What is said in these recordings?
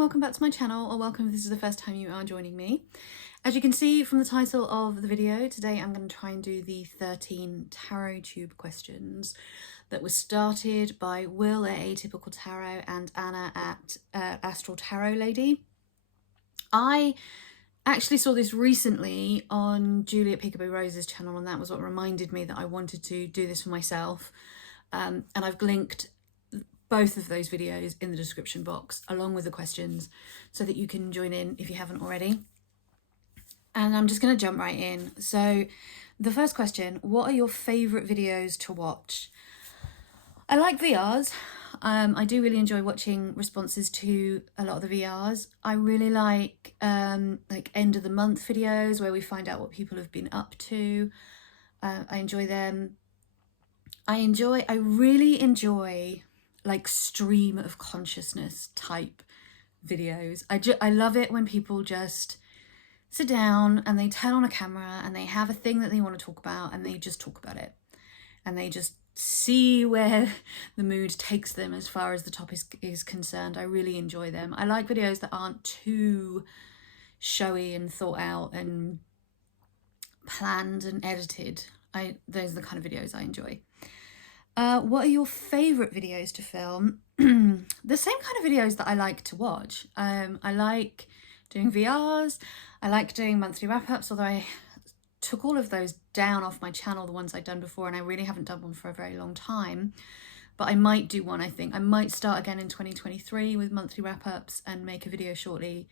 welcome back to my channel, or welcome if this is the first time you are joining me. As you can see from the title of the video, today I'm going to try and do the 13 TarotTube questions that was started by Will at Atypical Tarot and Anna at Astral Tarot Lady. I actually saw this recently on Julie at Peekaboo Rose's channel, and that was what reminded me that I wanted to do this for myself. And I've linked both of those videos in the description box along with the questions so that you can join in if you haven't already. And I'm just going to jump right in. So the first question, what are your favourite videos to watch? I like VRs. I do really enjoy watching responses to a lot of the VRs. I really like end of the month videos where we find out what people have been up to. I enjoy them. I really enjoy like stream of consciousness type videos. I love it when people just sit down and they turn on a camera and they have a thing that they want to talk about and they just talk about it. And they just see where the mood takes them as far as the topic is concerned. I really enjoy them. I like videos that aren't too showy and thought out and planned and edited. Those are the kind of videos I enjoy. What are your favourite videos to film? The same kind of videos that I like to watch. I like doing VRs. I like doing monthly wrap-ups, although I took all of those down off my channel, the ones I'd done before, and I really haven't done one for a very long time. But I might do one, I think. I might start again in 2023 with monthly wrap-ups and make a video shortly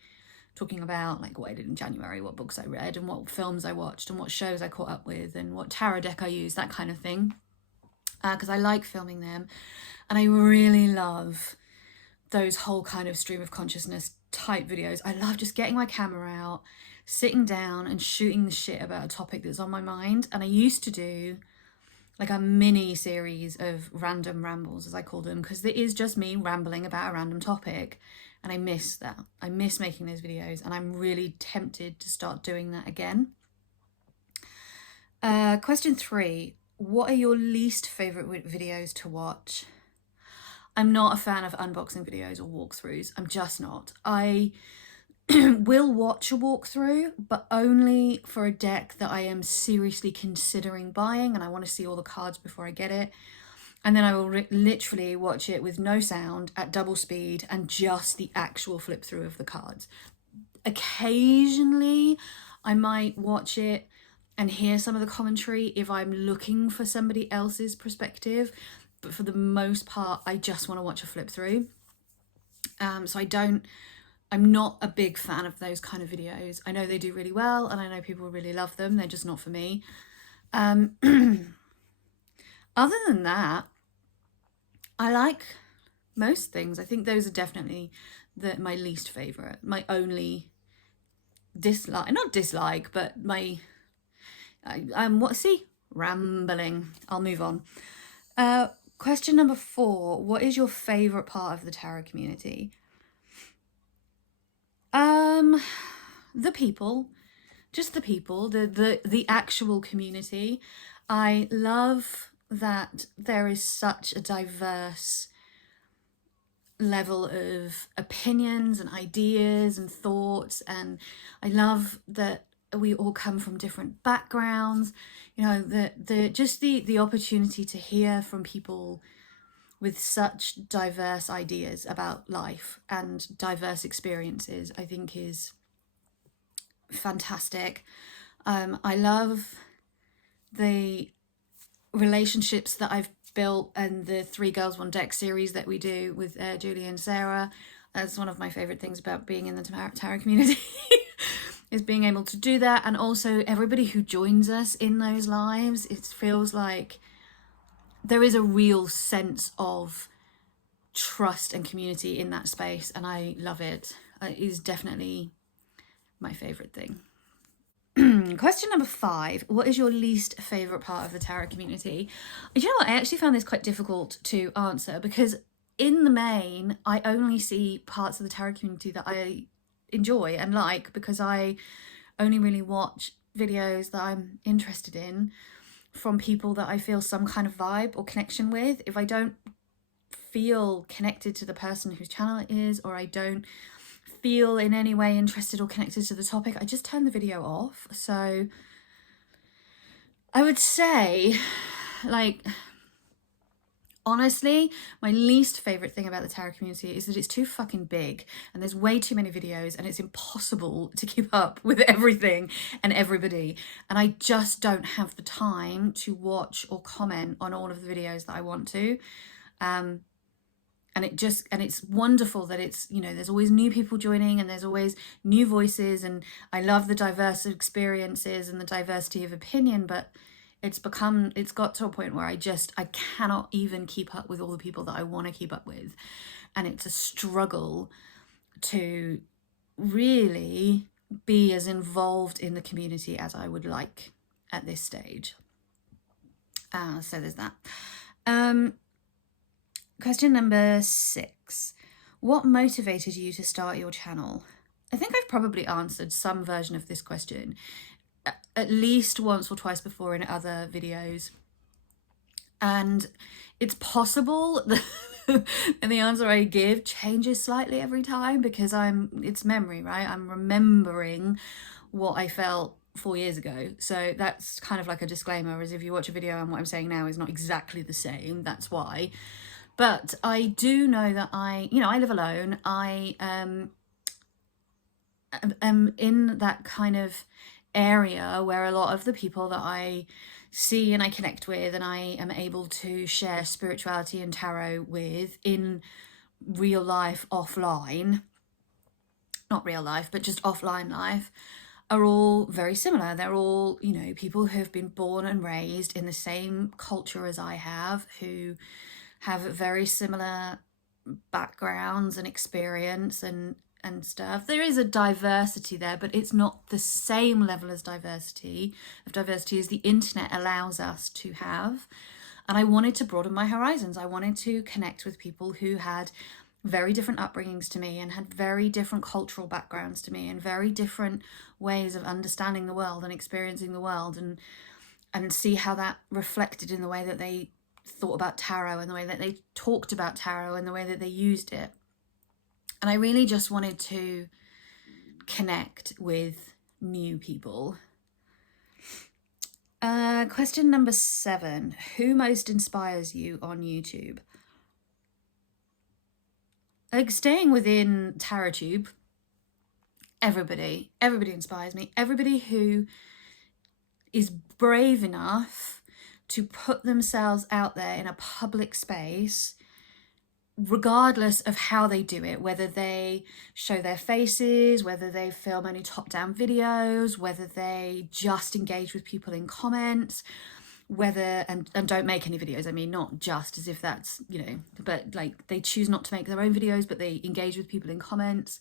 talking about like what I did in January, what books I read and what films I watched and what shows I caught up with and what tarot deck I used, that kind of thing. Because I like filming them, and I really love those whole kind of stream of consciousness type videos. I love just getting my camera out, sitting down and shooting the shit about a topic that's on my mind. And I used to do like a mini series of random rambles, as I call them, because it is just me rambling about a random topic, and I miss that. I miss making those videos, and I'm really tempted to start doing that again. Question 3. What are your least favourite videos to watch? I'm not a fan of unboxing videos or walkthroughs. I'm just not. I will watch a walkthrough, but only for a deck that I am seriously considering buying and I want to see all the cards before I get it. And then I will literally watch it with no sound at double speed and just the actual flip through of the cards. Occasionally, I might watch it and hear some of the commentary if I'm looking for somebody else's perspective. But for the most part, I just want to watch a flip through. So I'm not a big fan of those kind of videos. I know they do really well and I know people really love them. They're just not for me. Other than that, I like most things. I think those are definitely my least favourite. My only dislike, not dislike, but my... rambling. I'll move on. Question number 4. What is your favourite part of the tarot community? The people. Just the people. The actual community. I love that there is such a diverse level of opinions and ideas and thoughts, and I love that we all come from different backgrounds. You know, the opportunity to hear from people with such diverse ideas about life and diverse experiences, I think is fantastic. I love the relationships that I've built and the 3 Girls 1 Deck series that we do with Julie and Sarah. That's one of my favourite things about being in the tarot community. Is being able to do that, and also everybody who joins us in those lives. It feels like there is a real sense of trust and community in that space, and I love it. It is definitely my favourite thing. Question number 5. What is your least favourite part of the tarot community? You know what? I actually found this quite difficult to answer because in the main, I only see parts of the tarot community that I enjoy and like, because I only really watch videos that I'm interested in from people that I feel some kind of vibe or connection with. If I don't feel connected to the person whose channel it is, or I don't feel in any way interested or connected to the topic, I just turn the video off. So I would say, like, honestly, my least favourite thing about the tarot community is that it's too fucking big and there's way too many videos and it's impossible to keep up with everything and everybody. And I just don't have the time to watch or comment on all of the videos that I want to. And it's wonderful that it's, you know, there's always new people joining and there's always new voices, and I love the diverse experiences and the diversity of opinion, but it's got to a point where I cannot even keep up with all the people that I want to keep up with. And it's a struggle to really be as involved in the community as I would like at this stage. So there's that. Question number 6. What motivated you to start your channel? I think I've probably answered some version of this question at least once or twice before in other videos. And it's possible that and the answer I give changes slightly every time because it's memory, right? I'm remembering what I felt 4 years ago. So that's kind of like a disclaimer, as if you watch a video and what I'm saying now is not exactly the same, that's why. But I do know that I live alone. I am in that kind of area where a lot of the people that I see and I connect with and I am able to share spirituality and tarot with in real life, offline, not real life, but just offline life, are all very similar. They're all, you know, people who have been born and raised in the same culture as I have, who have very similar backgrounds and experience and stuff. There is a diversity there, but it's not the same level of diversity as the internet allows us to have. And I wanted to broaden my horizons. I wanted to connect with people who had very different upbringings to me and had very different cultural backgrounds to me and very different ways of understanding the world and experiencing the world, and see how that reflected in the way that they thought about tarot and the way that they talked about tarot and the way that they used it. And I really just wanted to connect with new people. Question number 7. Who most inspires you on YouTube? Like, staying within TarotTube, everybody inspires me. Everybody who is brave enough to put themselves out there in a public space, regardless of how they do it, whether they show their faces, whether they film only top-down videos, whether they just engage with people in comments, whether and don't make any videos. I mean, not just as if that's, you know, but like they choose not to make their own videos, but they engage with people in comments.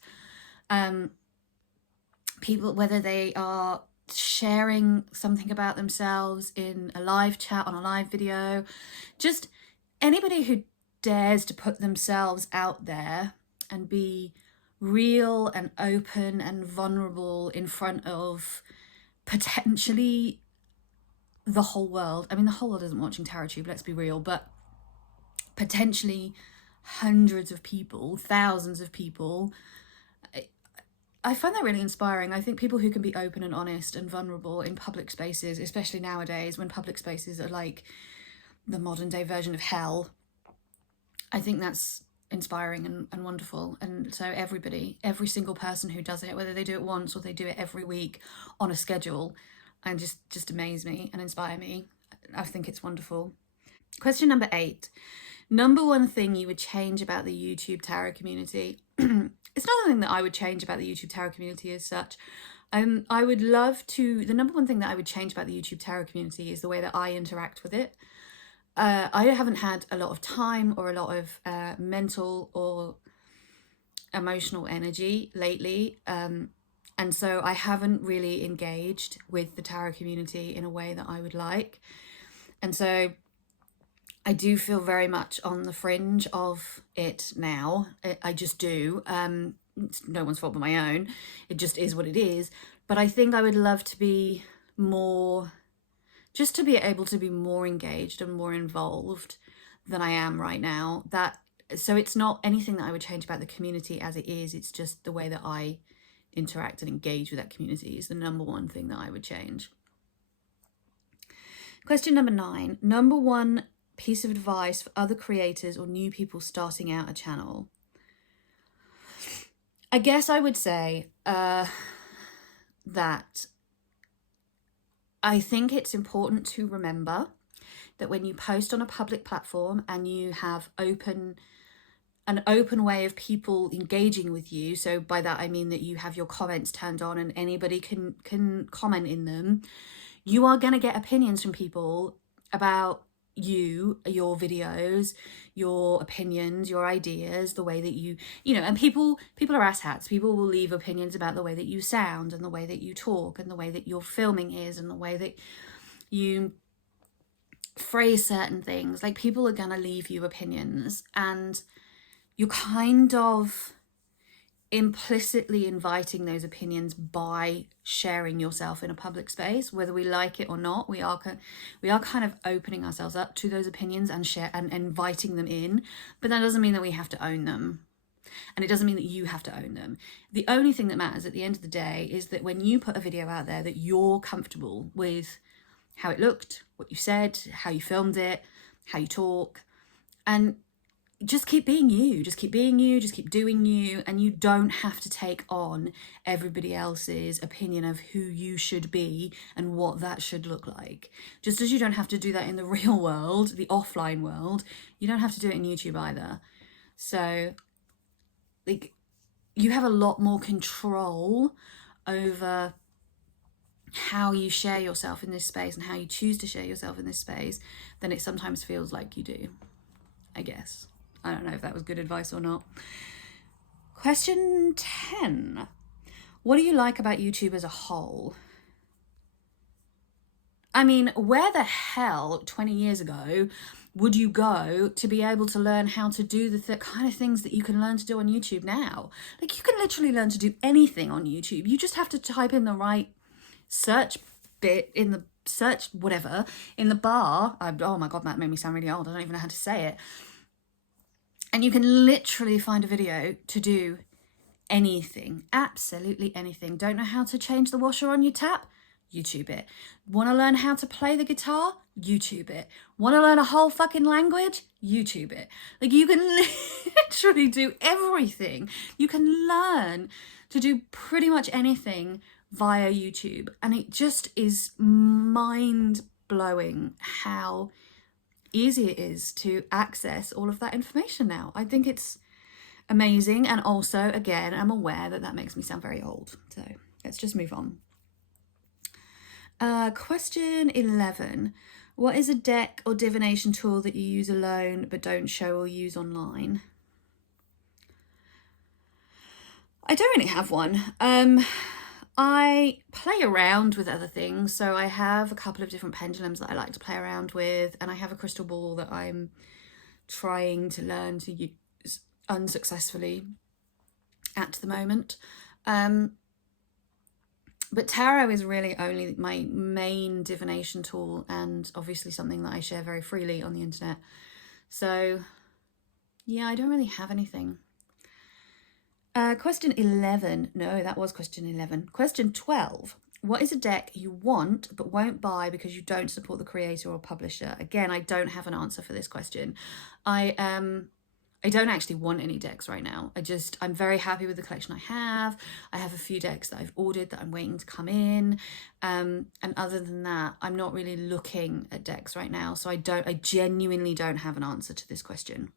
People, whether they are sharing something about themselves in a live chat, on a live video, just anybody who dares to put themselves out there and be real and open and vulnerable in front of potentially the whole world. I mean, the whole world isn't watching TarotTube, let's be real, but potentially hundreds of people, thousands of people. I find that really inspiring. I think people who can be open and honest and vulnerable in public spaces, especially nowadays when public spaces are like the modern day version of hell, I think that's inspiring and wonderful. And so every single person who does it, whether they do it once or they do it every week on a schedule, and just amaze me and inspire me. I think it's wonderful. Question number 8. Number one thing you would change about the YouTube tarot community? It's not something that I would change about the YouTube tarot community as such. I would love to, the number one thing that I would change about the YouTube tarot community is the way that I interact with it. I haven't had a lot of time or a lot of mental or emotional energy lately. And so I haven't really engaged with the tarot community in a way that I would like. And so I do feel very much on the fringe of it now. I just do. It's no one's fault but my own. It just is what it is. But I think I would love to be more, just to be able to be more engaged and more involved than I am right now. That so it's not anything that I would change about the community as it is. It's just the way that I interact and engage with that community is the number one thing that I would change. Question number 9. Number one piece of advice for other creators or new people starting out a channel. I guess I would say that I think it's important to remember that when you post on a public platform and you have an open way of people engaging with you, so by that I mean that you have your comments turned on and anybody can comment in them, you are going to get opinions from people about you, your videos, your opinions, your ideas, the way that you know, and people are asshats. People will leave opinions about the way that you sound and the way that you talk and the way that your filming is and the way that you phrase certain things. Like, people are going to leave you opinions, and you're kind of implicitly inviting those opinions by sharing yourself in a public space. Whether we like it or not, we are kind of opening ourselves up to those opinions and inviting them in. But that doesn't mean that we have to own them, and it doesn't mean that you have to own them. The only thing that matters at the end of the day is that when you put a video out there, that you're comfortable with how it looked, what you said, how you filmed it, how you talk, and just keep being you, just keep being you, just keep doing you, and you don't have to take on everybody else's opinion of who you should be and what that should look like. Just as you don't have to do that in the real world, the offline world, you don't have to do it in YouTube either. So, like, you have a lot more control over how you share yourself in this space and how you choose to share yourself in this space than it sometimes feels like you do, I guess. I don't know if that was good advice or not. Question 10. What do you like about YouTube as a whole? I mean, where the hell 20 years ago would you go to be able to learn how to do the kind of things that you can learn to do on YouTube now? Like, you can literally learn to do anything on YouTube. You just have to type in the right search bit in the search whatever in the bar. Oh my god, that made me sound really old. I don't even know how to say it. And you can literally find a video to do anything, absolutely anything. Don't know how to change the washer on your tap? YouTube it. Want to learn how to play the guitar? YouTube it. Want to learn a whole fucking language? YouTube it. Like, you can literally do everything. You can learn to do pretty much anything via YouTube. And it just is mind-blowing how easy it is to access all of that information now. I think it's amazing, and also, again, I'm aware that that makes me sound very old, so let's just move on. Question 11. What is a deck or divination tool that you use alone but don't show or use online? I don't really have one. I play around with other things, so I have a couple of different pendulums that I like to play around with, and I have a crystal ball that I'm trying to learn to use unsuccessfully at the moment. But tarot is really only my main divination tool, and obviously something that I share very freely on the internet. So yeah, I don't really have anything. Question 11. No, that was question 11. Question 12. What is a deck you want but won't buy because you don't support the creator or publisher? Again, I don't have an answer for this question. I don't actually want any decks right now. I'm very happy with the collection I have. I have a few decks that I've ordered that I'm waiting to come in. And other than that, I'm not really looking at decks right now. So I genuinely don't have an answer to this question.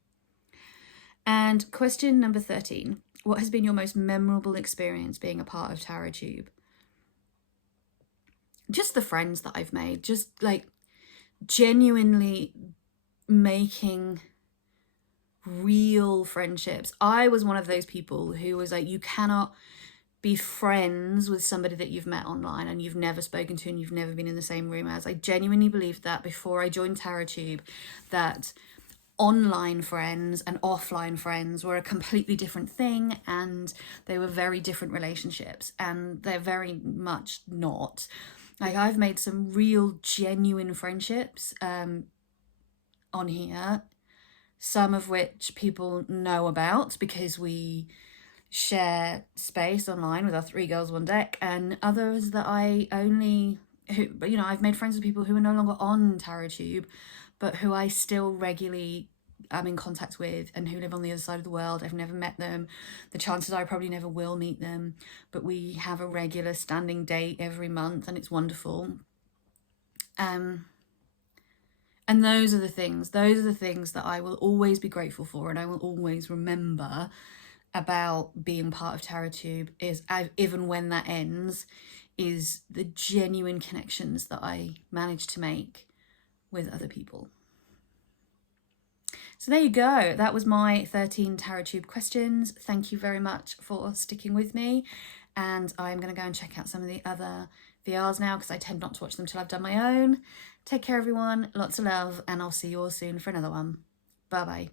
And question number 13. What has been your most memorable experience being a part of TarotTube? Just the friends that I've made. Just like genuinely making real friendships. I was one of those people who was like, you cannot be friends with somebody that you've met online and you've never spoken to and you've never been in the same room as. I genuinely believed that before I joined TarotTube, that online friends and offline friends were a completely different thing, and they were very different relationships, and they're very much not. Like, I've made some real genuine friendships on here, some of which people know about because we share space online with our 3 girls 1 deck, and others that I only, you know, I've made friends with people who are no longer on TarotTube, but who I still regularly am in contact with and who live on the other side of the world. I've never met them. The chances are I probably never will meet them, but we have a regular standing date every month and it's wonderful. And those are the things that I will always be grateful for, and I will always remember about being part of TarotTube, is even when that ends, is the genuine connections that I managed to make with other people. So there you go. That was my 13 TarotTube questions. Thank you very much for sticking with me. And I'm going to go and check out some of the other VRs now because I tend not to watch them till I've done my own. Take care, everyone. Lots of love, and I'll see you all soon for another one. Bye-bye.